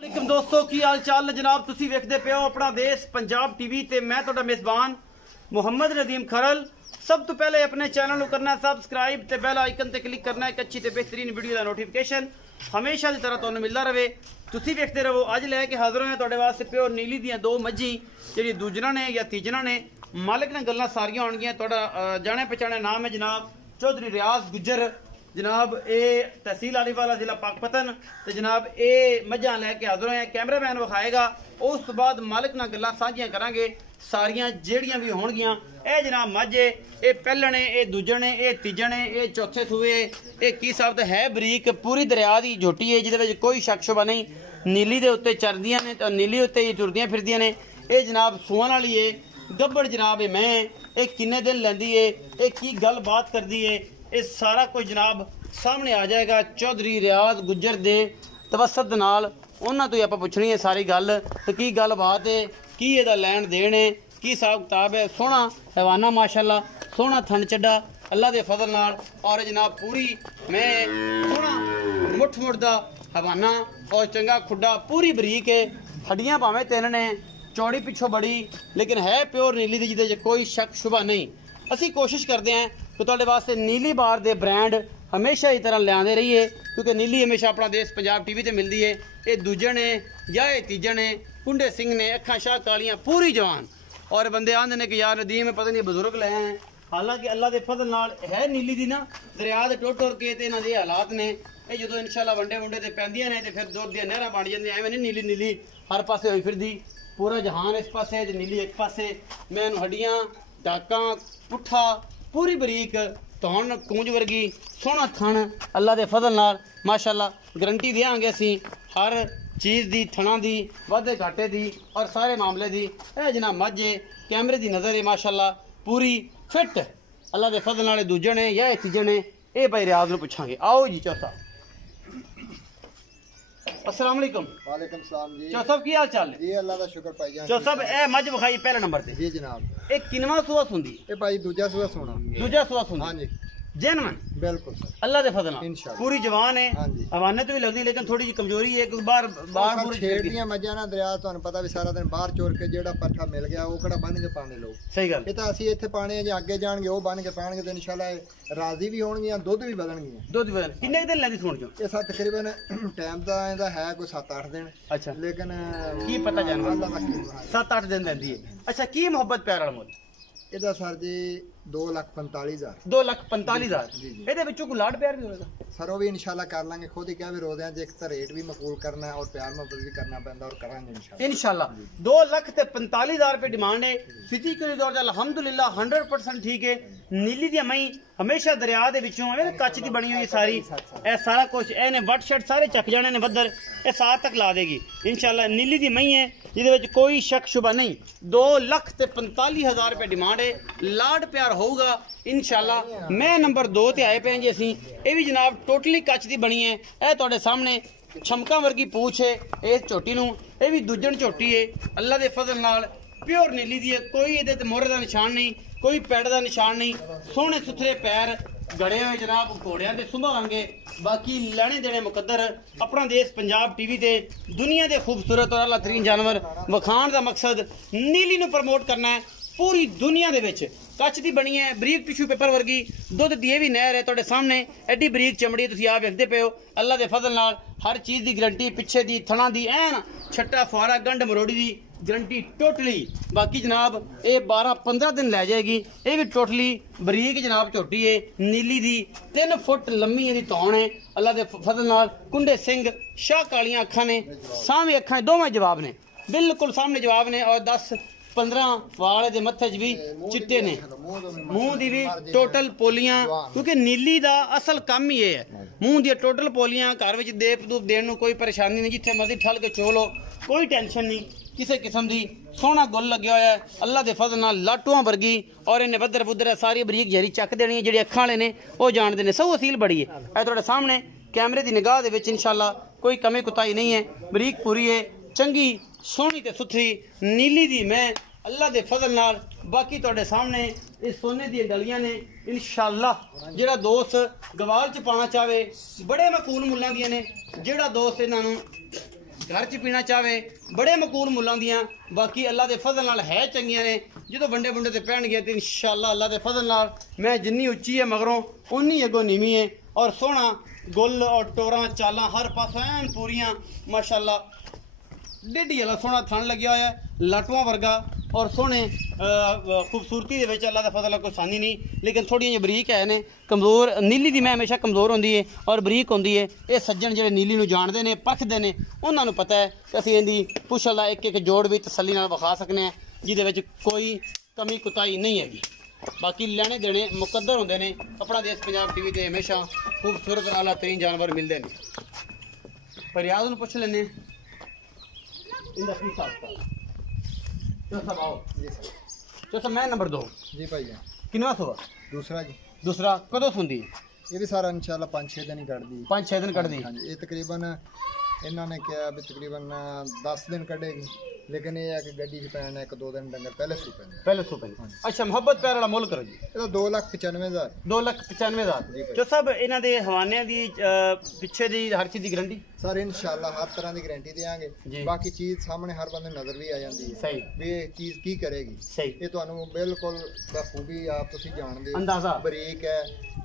वालेकुम दोस्तों की हाल चाल ने जनाब तुसी वेखदे पे हो अपना देश पंजाब टीवी ते मैं तुहाडा मेजबान मुहम्मद नदीम खरल। सब तो पहले अपने चैनल को करना सब्सक्राइब ते बेल आइकन ते क्लिक करना एक अच्छी ते बेहतरीन वीडियो का नोटिफिकेशन हमेशा की तरह तुहानू मिलता रहे। तुसी वेखते रहो। अज लैके हाजिर होए तुहाडे वास्ते प्योर नीली दियां दो मज्जी जिहड़ी दूजना ने या तीजना ने मालिक ने गल्लां सारियां होणगियां। तुहाडा जाने पहचाने नाम है जनाब चौधरी रियाज गुज्जर। जनाब ए तहसील आलीवाला जिला पाकपतन ते जनाब ए मझां लैके हाजिर होए। कैमरामैन विखाएगा उस तो बाद मालिक नाल गल्लां साझियां करांगे सारियां जेहड़ियां भी होणगियां। ए जनाब मझे ए पहलने ए दूजने ए तीजने ए चौथे सूए ए की साहब है बरीक पूरी दरिया दी झोटी है जिहदे विच कोई शक शुबा नहीं। नीली दे उत्ते चरदियां ने ते नीली उत्ते ही टुरदियां फिरदियां ने। ए जनाब सूअण वाली है गब्बड़ जनाब मैं ए किन्ने दिन लैंदी है ए की गल बात करदी है ये सारा कुछ जनाब सामने आ जाएगा चौधरी रियाज गुज्जर दे तवसत नाल। उन्हां तो आपां पुछनी है सारी गल तो की गल बात है की इहदा लैण देण है की हिसाब किताब है। सोहना हैवाना माशाअल्लाह सोहना थन चड्डा अल्लाह दे फजल नाल और जनाब पूरी मैं सोहना मुठ मुड़दा हैवाना और चंगा खुड्डा पूरी बरीक है। हड्डियां भावें तिन ने चौड़ी पिछों बड़ी लेकिन है प्योर नीली दी जिहदे कोई शक शुबा नहीं। असी कोशिश करते हैं कि तुहाडे वास्ते नीली बार दे ब्रांड हमेशा इस तरह लियाते रहिए क्योंकि नीली हमेशा अपना देश पंजाब टीवी ते मिलती है। ये दूजे ने या ये तीजे ने कुंडे सिंह ने अखा शाह कालियां पूरी जवान और बंदे आंदे ने कि यार नदीम पता नहीं बुजुर्ग ले हैं। हालांकि अल्लाह के फजल नाल है नीली दी ना दरिया दे टुर टुर के ते इन्हां दे हालात ने ये जो इंशाल्लाह वंडे वंडे ते पैंदियां ने ते फिर दुध दी नहरां बन जांदियां। एवें नहीं नीली नीली हर पासे होई फिरदी पूरा जहान इस पासे ते नीली एक पासे। मैं हड्डियां डाकां पुट्ठा पूरी बरीक तौन कूंज वर्गी सोहना थन अल्लाह दे फजल नाल माशाअल्लाह गारंटी देंगे असी हर चीज़ दी थना दी वाधे घाटे दी और सारे मामले दी। ए जनाब मझे कैमरे दी नज़र है माशाअल्लाह पूरी फिट अल्लाह दे फजल नाल दूजे ने या तीजे ने ये भाई रियाज नूं पुछांगे। आओ जी चौसा अस्सलाम वालेकुम। वालेकुम सलाम जी। चौ साहब की हाल चाल है जी अल्लाह दा शुक्र भाई जान। चौ साहब ए मझ विखाई पहले नंबर ते जी जनाब। एक किनवा सुआ सुंदी ए भाई दूजा सुआ सुना दूजा सुआ सुंदी हां जी जेनवन बिल्कुल सर अल्लाह दे फजल नाल इंशाअल्लाह पूरी जवान है। हां जी हवाने तो भी लगदी लेकिन थोड़ी जी कमजोरी है कि बार बार पूरी छेड़दियां मज्जां ना दरिया तुहानू पता भी सारा दिन बाहर चोर के जेड़ा पट्ठा मिल गया वो कड़ा बन के पाने लोग सही गल ये तो असि इत्थे पाने जे आगे जाणगे वो बन के पाणगे तो इंशाअल्लाह राजी भी होणगियां दुध भी बदलणगियां। दुध बदल किन्ने दिन लैंदी सुण जो ये साथ तकरीबन टाइम दा ਇਹਦਾ है कोई 7-8 दिन अच्छा लेकिन की पता जानवर अल्लाह दा की 7-8 दिन लैंदी है। अच्छा की मोहब्बत प्यार वाला मुल ਇਹਦਾ ਸਰ ਜੀ 2,45,000 2,45,000 जी जी ਇਹਦੇ ਵਿੱਚੋਂ ਕੋਈ ਲਾਡ ਪਿਆਰ ਵੀ ਹੋਵੇਗਾ सर वो भी इंशाल्लाह कर लेंगे खुद ही क्या भी रोदे हैं जे एक तो रेट भी मकबूल करना है और प्यार मोहब्बत भी करना पैंदा और करांगे इंशाल्लाह। 2,45,000 रुपए डिमांड है। सिटी कॉरिडोर दा अल्हम्दुलिल्लाह 100% ठीक है। नीली दी मई हमेशा दरिया दे विचों ए कच्च दी बनी हुई सारी ए सारा कुछ एने वट शट सारे चक जाने ने बदर ए साथ तक ला देगी इंशाल्लाह। नीली दी मई है जिहदे विच कोई शक शुबा नहीं। 2,45,000 रुपए डिमांड है। लाड प्यार होगा इंशाल्लाह। मैं नंबर 2 ते आए पे जी असी ये भी जनाब टोटली कच दी बनी है। ए तुहाडे सामने छमका वर्गी पूछ है इस झोटी नूं ये भी दूजन झोटी है अल्लाह दे फजल नाल प्योर नीली दी है। कोई इहदे ते मोहर दा निशान नहीं कोई पैड़ दा निशान नहीं। सोहने सुथरे पैर गड़े हुए जनाब घोड़ियां ते सुंभावांगे। बाकी लैने देने मुकद्दर अपना देश पंजाब टीवी ते दुनिया के खूबसूरत और अल्लाह तरीन जानवर विखाण का मकसद नीली नूं प्रमोट करना है पूरी दुनिया दे विच। कच दी बनी है बरीक टिशू पेपर वर्गी दुध दी भी नहर है तुहाडे सामने एडी बरीक चमड़ी तुसीं आप वेखदे पे हो अल्लाह दे फजल नाल हर चीज़ की गारंटी पिछे दी थना दी ऐन छट्टा फुआरा गंढ मरोड़ी दी गारंटी टोटली। बाकी जनाब ये 12-15 दिन लै जाएगी। ये भी टोटली बरीक जनाब झोटी है नीली दी 3 फुट लम्मी इहदी तौण है अल्लाह दे फजल नाल। कुंडे सिंह शाह कालियां अखां ने सामने अखां दोवें जवाब ने बिल्कुल सामने जवाब ने और 10-15 वाल दे मत्थे च भी चिट्टे ने मूंह दी भी टोटल पोलियां क्योंकि नीली दा असल काम ही ये है मूंह दी टोटल पोलियां घर विच देप दूप देण नूं कोई परेशानी नहीं जिथे मर्जी ठल के चोलो कोई टेंशन नहीं किसी किस्म दी। सोहना गुल लग्या होया है अल्लाह दे फजल नाल लाटूआं वर्गी और इन्हें बदर बुदर सारी बरीक जरी चक देनी है। जिहड़े अखां वाले ने वो जानते ने सौ असील बड़ी है। ए तुहाडे सामने कैमरे की निगाह दे विच इंशाल्लाह कोई कमी कुताई नहीं है बरीक पूरी है चंगी सोहनी ते सुथरी नीली दी मैं अल्लाह दे फजल नाल। बाकी तुहाडे सामने इस सोने दी डलियां ने इंशाल्लाह। जेड़ा दोस्त गवाल च पाना चाहे बड़े मकूल मुल्लां दियां ने जेड़ा दोस्त इन्हां नूं घर च पीना चाहे बड़े मकूल मुल्लां दियां बाकी अल्लाह के फजल नाल है चंगियां ने जो बंडे बुंडे ते पैणगे तो इंशाअल्लाह अल्लाह के फजल नाल मैं जिन्नी उच्ची है मगरों उन्नी अगों नीवी है और सोहना गुल और टोरा चालां हर पासों ऐन पूरियां माशाअल्लाह डेढ़ी वाला सोहना थन लग्या होया लाटुआं वर्गा और सोहने खूबसूरती दे विच अल्लाह दा फजल कोई सानी नहीं लेकिन थोड़ी बरीक है ने कमज़ोर नीली दी मैं हमेशा कमज़ोर होंदी है और बरीक होंदी है ये सज्जन जेह्ड़े नीली नूं जानदे ने परखदे ने उन्हां नूं पता है कि असीं इहदी पुछल दा एक एक जोड़ भी तसल्ली नाल विखा सकने हैं जिहदे विच कोई कमी कुताही नहीं हैगी बाकी लैने देने मुकद्दर होंदे ने अपना देश पंजाब टीवी ते हमेशा खूबसूरत आला तरीन जानवर मिलते हैं पर रियाज नूं पुछ लैने इंदा की हिसाब चौथा आओ जी सर चौथा मैं नंबर 2 जी भाई जान किनवा सुबह दूसरा जी दूसरा कदों सुनदी ये भी सारा इंशाल्लाह 5-6 दिन ही कट दी 5-6 दिन कट दी हाँ जी ये तकरीबन इन्होंने क्या भी तकरीबन 10 दिन कटेगी लेकिन ये है कि गड्डी च पैना 1-2 दिन डंगर पहले सू पैना पहले सू पैना अच्छा मोहब्बत प्यार वाला मुल करो जी ये तो 2,95,000 2,95,000 जो सब इन्हां दे हवानियां दी पिछे दी हर चीज दी गारंटी सर इंशाल्लाह हर तरह की गारंटी देंगे जी। बाकी चीज सामने हर बंदे नजर भी आ जाती है सही भी ये चीज की करेगी सही ये ਤੁਹਾਨੂੰ ਬਿਲਕੁਲ ਬਖੂਬੀ ਆਪ ਤੁਸੀਂ ਜਾਣਦੇ ਅੰਦਾਜ਼ਾ ਬਰੀਕ ਹੈ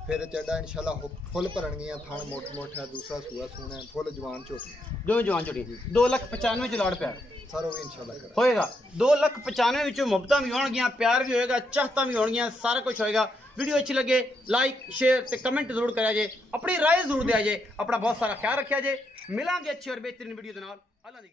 ਫਿਰ ਚੱਡਾ ਇਨਸ਼ਾਅੱਲਾ ਫੁੱਲ ਭਰਨਗੀਆਂ ਥਣ ਮੋਟ ਮੋਟ ਹੈ ਦੂਸਰਾ ਸੂਆ ਸੂਣਾ ਫੁੱਲ ਜਵਾਨ ਝੋਟੀ दोवें जवान जोड़ी 2,95,000 च लाड़ प्यार ਸਰ ਉਹ ਵੀ ਇਨਸ਼ਾਅੱਲਾ ਕਰਾਂਗੇ होएगा 2,95,000 विचों मुहब्बतां भी होणगियां प्यार भी होएगा चाहतां भी होणगियां सारा कुछ होएगा वीडियो अच्छी लगे लाइक शेयर ते कमेंट जरूर करा जे अपनी राय जरूर दिया जे अपना बहुत सारा ख्याल रखा जे मिलांगे अच्छी और बेहतरीन वीडियो दे नाल अल्लाह दी